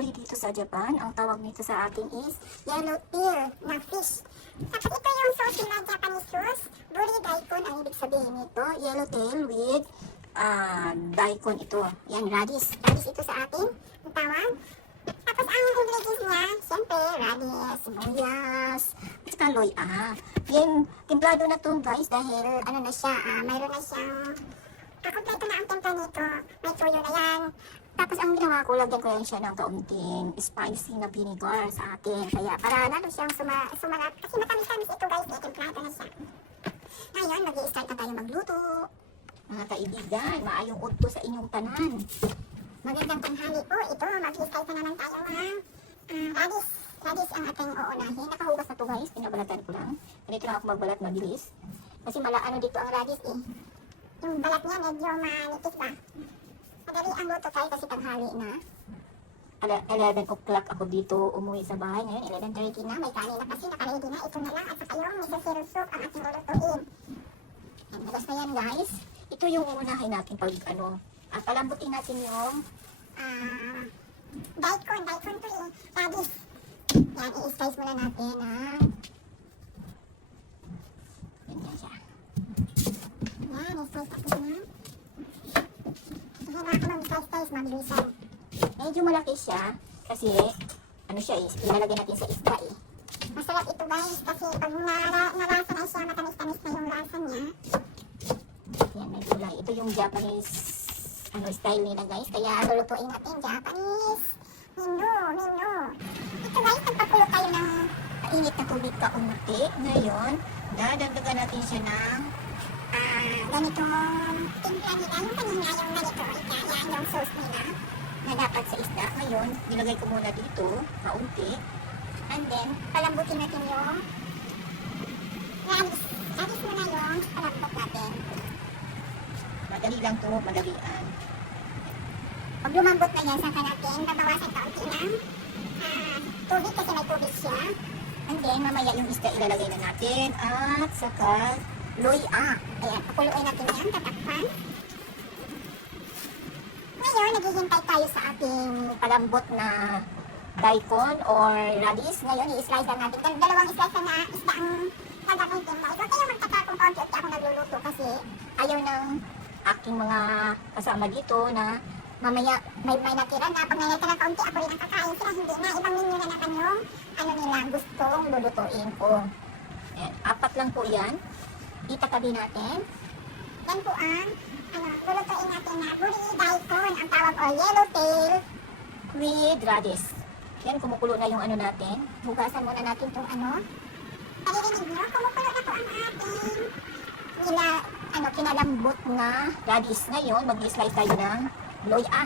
buri dito sa Japan. Ang tawag nito sa atin is yellowtail na fish. Tapos ito yung sauce na Japanese sauce. Buri daikon ang ibig sabihin nito. Yellowtail with daikon ito. Yan, radish. Radish ito sa atin. Ang tawag. Tapos ang ingredients niya, siyempre, radish, sibuyas, at saka loy-a. Yung timplado na to guys dahil ano na siya, mayroon na siyang kompleto na ang timpla nito. May toyo na yan. Tapos ang ginawa ko, lagyan ko yan siya ng kaunting spicy na vinegar sa atin. Kaya para lalo siyang sumalat. Kasi matamis-tamis ito guys, may timplado na siya. Ngayon, mag-i-start na tayo magluto. Mga kaibigan, maayong udto sa inyong tanan. Magandang tanghali po. Ito, mag-i-start na naman tayo ng radish. Radish ang ating uunahin. Nakahugas na to guys, pinabalatan ko lang. Ganito lang ako magbalat mabilis. Kasi ano dito ang radish eh. Yung balat niya medyo manipis ba? Madali ang luto tayo kasi tanghali na. 11 o'clock ako dito umuwi sa bahay. Ngayon 11:30 na. May kanin na kasi nakaready na. Ito na lang at saka yung miso zero soup ang ating lulutuin. Yan, labas na yan guys. Ito yung uunahin natin pag palambutin natin yung daikon to eh. Radish. Yan, i-slice muna natin ganyan siya. Yan, i-slice natin na. Kaya na mag-slice, mabilisan. Medyo malaki siya kasi siya is ilalagay natin sa isda eh. Masarap ito guys kasi pag narasa na siya, matamis-tamis na yung lasa niya. Yan, may gulay. Ito yung Japanese style nila guys. Kaya lulutuin natin Japanese menu. Ito guys, nagpakulo tayo ng mainit na tubig kaunti. Ngayon, dadagdagan natin siya ng ganitong timpla nila. Yung kanina yung ganito. Yan yung sauce nila na dapat sa isda. Ngayon, nilagay ko muna dito kaunti. And then, palambutin natin yung radish. Radish muna yung palambot natin. Madali lang to, madalian. Pag lumambot na yan, saka natin babawasan kaunti ng tubig kasi may tubig siya. And then, mamaya yung isda ilalagay na natin. At saka, loy-a. Ayan, pakuluin natin yan, tatakpan. Ngayon, naghihintay tayo sa ating palambot na daikon or radish. Ngayon, i-slice lang natin. Dalawang slice na isda ang gagamitin na. Ito kayo magtaka kung konti-unti ako nagluluto kasi ayaw ng aking mga kasama dito na mamaya may natira na. Pag may natira kaunti, ako rin ang kakain. Sila hindi na. Ibang menu na naman yung nila gustong lulutuin ko. Ayan, 4 lang po yan. Itatabi natin. Yan po ang lulutuin natin na buri daikon ang tawag o yellowtail with radish. Yan, kumukulo na yung natin. Hugasan muna natin itong Naririnig nyo? Kumukulo na po ang ating kinalambot na radish. Ngayon, mag-slice tayo ng loy-a.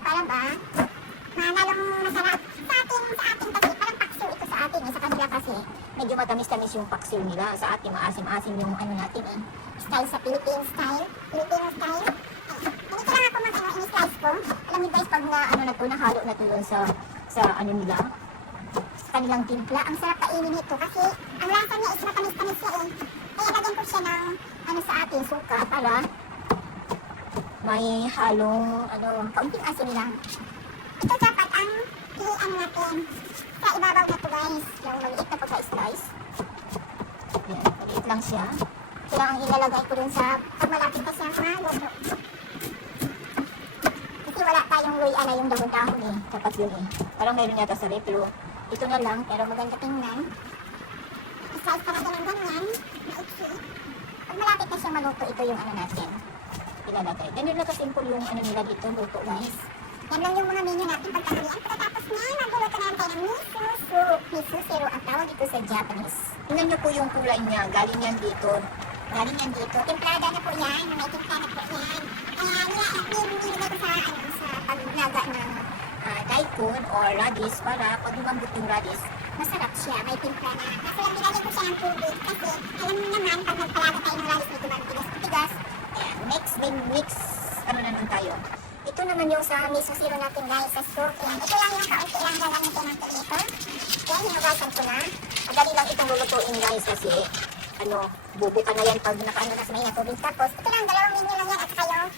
Para ba? Manalong masarap. Sa atin kasi, parang paksiw ito sa atin. Sa kanila kasi, medyo matamis-tamis yung paksiw nila. Sa atin, maasim-asim yung natin eh. Style sa Philippine style. Filipino style. Ganito lang ako in-slice ko. Alam niyo guys, pag nahalo na ito yun sa nila. Sa kanilang timpla. Ang sarap kainin ito kasi ang lasa niya is matamis-tamis siya eh. Kaya lagyan ko siya ng sa atin, suka para may halong kaunting asin lang. Ito dapat ang natin sa ibabaw na ito guys. Yung maliit na pagka-slice. Yan, maliit lang siya. Ito lang ang ilalagay ko dun sa pag malapit na siya maluto. Kasi wala tayong loy-a na yung dahon-dahon eh. Dapat yun eh. Parang mayroon yata sa replo. Ito na lang, pero maganda tingnan. I-slice pa natin ng ganyan. Maiksi. Pag malapit na siya maluto, ito yung natin. Ilalagay. Ganun na kasimple yung nila dito, luto guys. Yan lang yung mga menu natin pagkakalian. Pagkatapos niya, magluluto na tayo ng miso soup. Miso zero ang tawag dito sa Japanese. Tingnan nyo po yung kulay niya. Galing yan dito. Templada na po yan. May templada po yan. Kaya nilagay ko sa paglaga ng daikon or radish para pag lumambot yung radish, masarap siya. May timpla na. Kasi lang nilagay ko siya ng tubig. Kasi alam mo naman, pag nagpalaga tayo ng radish, medyo matigas. Mix. Naman tayo. Ito naman yung sa miso zero natin guys, sa soup. Ito lang yung kaunti lang gagamitin natin ito. Yan, hinugasan ko na. Madali lang itong lulutuin guys kasi bubuka na yan pag nakaano na sa may tubig. Tapos, ito lang, dalawang menu lang yan at saka yung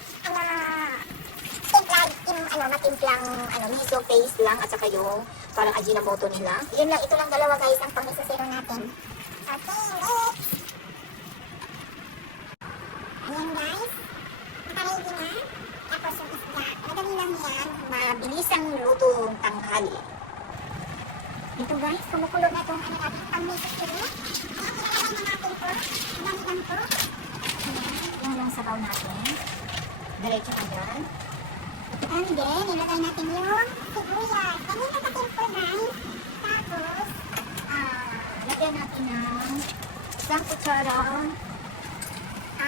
matimplang miso paste lang at saka yung parang Ajinomoto nila. Yun lang, ito lang dalawa guys ang pang-isasero natin. Okay, next! Ayan guys, nakaready na. Tapos yung isda, madali lang yan. Mabilis ang lutong tanghali. Ito guys, kumukulo na itong natin, pang-miso chili. Ayan, ilalagay na natin po. Madali lang po. Ayan, yung sabaw natin. Diretso ka dyan. And then, ilagay natin yung sibuyas. Ganyan na natin po guys. Tapos, lagyan natin ng isang kutsara.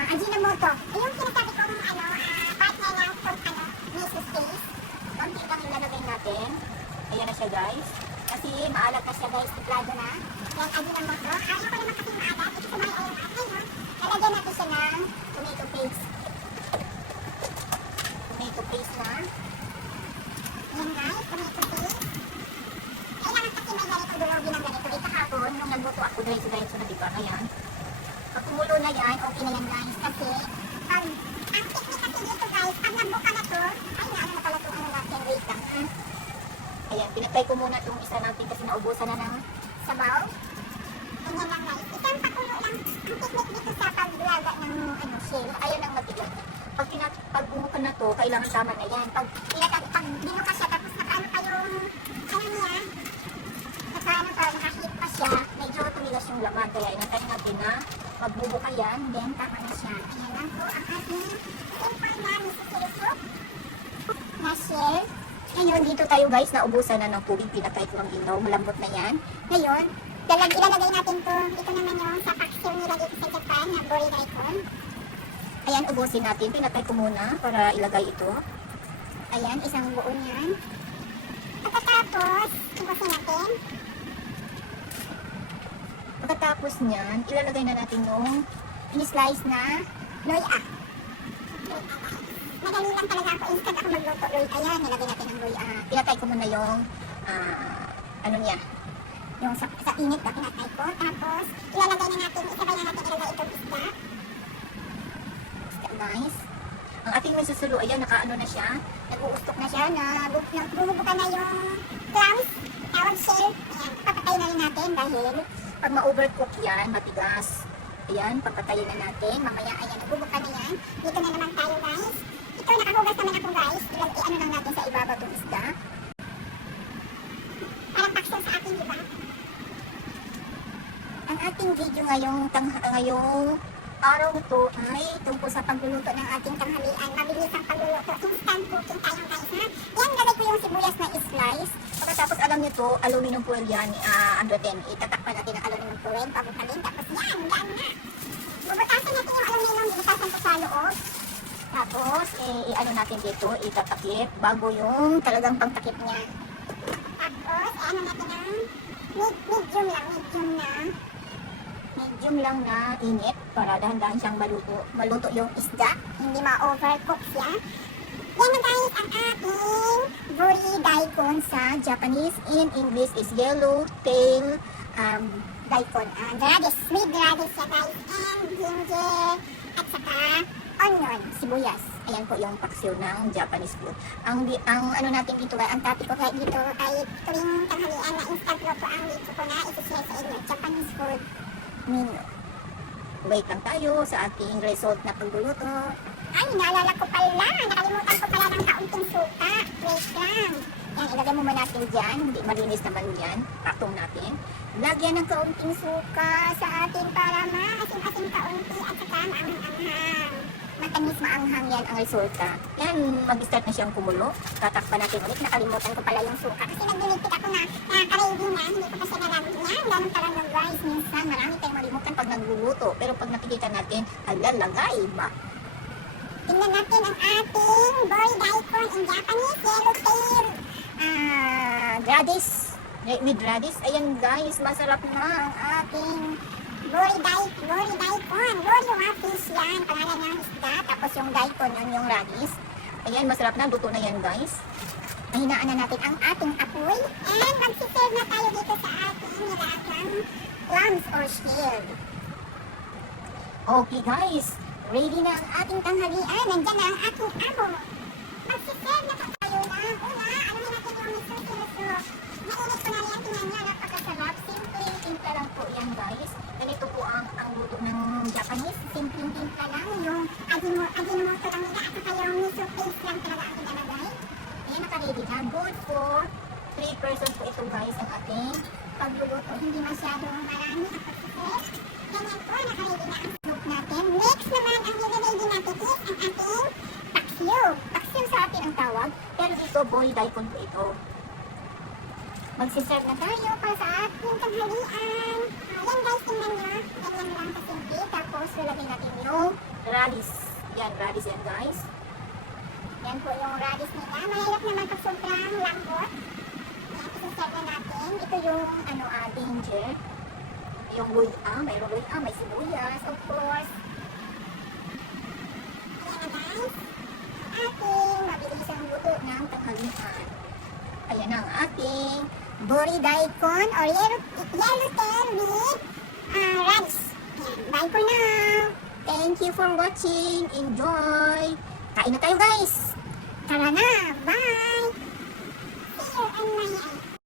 Ajinomoto. Yung sinasabi kong partner ng miso paste. Konti lang ilalagay natin. Ayan na siya guys. Kasi maalat na siya guys. Tiplado na. Yan, Ajinomoto. Ayaw ko naman kasi maalat. Ito kumay ayaw natin. Lalagyan natin siya ng tomato paste. Tomato paste na. Yan guys, tomato paste. Kailangan kasi may ganito durogin ng ganito. Ito kahapon, nung nagluto ako, diretso na diba? Ayan. Pag kumulo na yan, okay na yan guys. Kasi, ang technique kasi dito guys, pag nagbuka na to, ay ano na pala itong natin, wait lang ha. Ayan, pinatay ko muna itong isa natin kasi naubusan na ng sabaw. Ganyan lang guys. Isang pakulo lang. Ang technique dito sa paglaga ng shell, ayaw nang matigas. Pag bumuka na to, kailangan tama na yan. Pag binuka siya, tapos nakaano pa yung, niya, nakaano pa, nakahit pa siya, medyo tumigas yung laman. Kaya inantay natin na magbubuka yan, then tama na siya. Ayan lang po ang ating simple na miso chili soup na shell. Ngayon, dito tayo guys, naubusan na ng tubig, pinatay ko ang ilaw, malambot na yan. Ngayon, ilalagay natin to, ito naman yung sa paksiw nila dito sa Japan, na bori daikon. Ayan, ubusin natin. Pinatay ko muna para ilagay ito. Ayan, isang buo niyan. Pagkatapos, ubusin natin. Pagkatapos niyan, ilalagay na natin yung in-slice na loya. Madali lang talaga ako. Instant ako magluto loya. Ayan, nilagay natin ang loya. Pinatay ko muna yung, niya. Yung sa init na pinatay ko. Tapos, ilalagay na natin, isabay na natin ilagay itong isda. Nice. Ang ating may susulo, ayan, nakaano na siya. Nag-uustok na siya, bumubuka na yung clams, tawag shell. Ayan, papatay na rin natin dahil pag ma-overcook yan, matigas. Ayan, papatayin na natin. Mamaya, ayan, nagbubuka na yan. Dito na naman tayo, guys. Ito, nakahugas naman ako, guys. I-ano lang natin sa ibabaw itong isda. Parang paksel sa akin, diba? Ang ating video ngayong araw ito ay tungkol sa pagluluto ng ating tanghalian. Mabilis ang pagluluto. Instant cooking tayo guys ha. Yan, gagay ko yung sibuyas na slice. Pagkatapos alam nyo to, aluminum foil yan. Itatakpan natin ang aluminum foil. Pabukalin. Tapos yan, yan na. Bubutasin natin yung aluminum. Ibutasan ko sa loob. Tapos, i-ano natin dito, itatakip bago yung talagang pangtakip niya. Tapos, ano natin ang medium lang na init para dahan-dahan siyang maluto yung isda, hindi ma-overcook siya. Yan na guys ang ating buri daikon sa Japanese. In English is yellow tail daikon. Radish, sweet radish siya guys, and ginger at saka onion, sibuyas. Ayan po yung paksiw ng Japanese food. Ang ano natin dito, ang topic ko kahit dito ay tuwing tanghalian na instant luto ang dito ko na isi-share sa inyo, Japanese food menu. Wait lang tayo sa ating result na pagluluto. Ay, naalala ko pala. Nakalimutan ko pala ng kaunting suka. Wait lang. Yan, ilagay mo muna natin dyan. Hindi malinis naman yan. Patong natin. Lagyan ng kaunting suka sa atin para maasim-asim kaunti at saka maanghang-anghang. Matamis maanghang yan ang resulta. Yan, mag-start na siyang kumulo. Tatakpan natin ulit. Nakalimutan ko pala yung suka. Kasi nag-limited ako na nakaready na. Hindi ko kasi nagamit yan. Ganun talaga guys. Minsan, marami tayong malimutan pag nagluluto. Pero pag nakikita natin, alalagay ba? Tingnan natin ang ating bori daikon in Japanese, yellowtail radish. With radish. Ayan guys, masarap na ang ating bori daikon. Bori wafish yan. Pangalan ng isda. Tapos yung daikon yun, yung radish. Ayan, masarap na. Luto na yan guys. Mahinaan na natin ang ating apoy. And magsiserve na tayo dito sa ating nilagang clams or shell. Okay guys, ready na ang ating tanghalian. Nandiyan na ang ating amo. Magsiserve na tayo. Yan guys, ganito po ang luto ng Japanese. Simpleng-timpla lang yung Ajinomoto lang nila at saka yung miso paste lang talaga ang ilalagay. Ayan, naka-ready na. Good for 3 persons po ito guys ang ating pagluluto. Hindi masyadong marami ang pag-prepare. Ganyan po, naka-ready na ang soup natin. Next naman, ang i-ready natin is ang ating paksiw. Paksiw sa atin ang tawag, pero dito boy daikon po ito. Magsiserve na tayo para sa ating tanghalian. Yan guys, tingnan nyo. Ganyan lang kasimple. Tapos, lalagay natin yung radish. Yan, radish yan guys. Yan po yung radish nila. Mahirap naman pag sobrang lambot. Yan, isiserve na natin. Ito yung ginger. Yung luya, mayroong luya, may sibuyas, of course. Ayan na guys. Ating mabilisang luto ng tanghalian. Ayan ang ating buri daikon or yellowtail with rice. Ayan, bye for now. Thank you for watching. Enjoy. Kain na tayo guys. Tara na. Bye. See you on my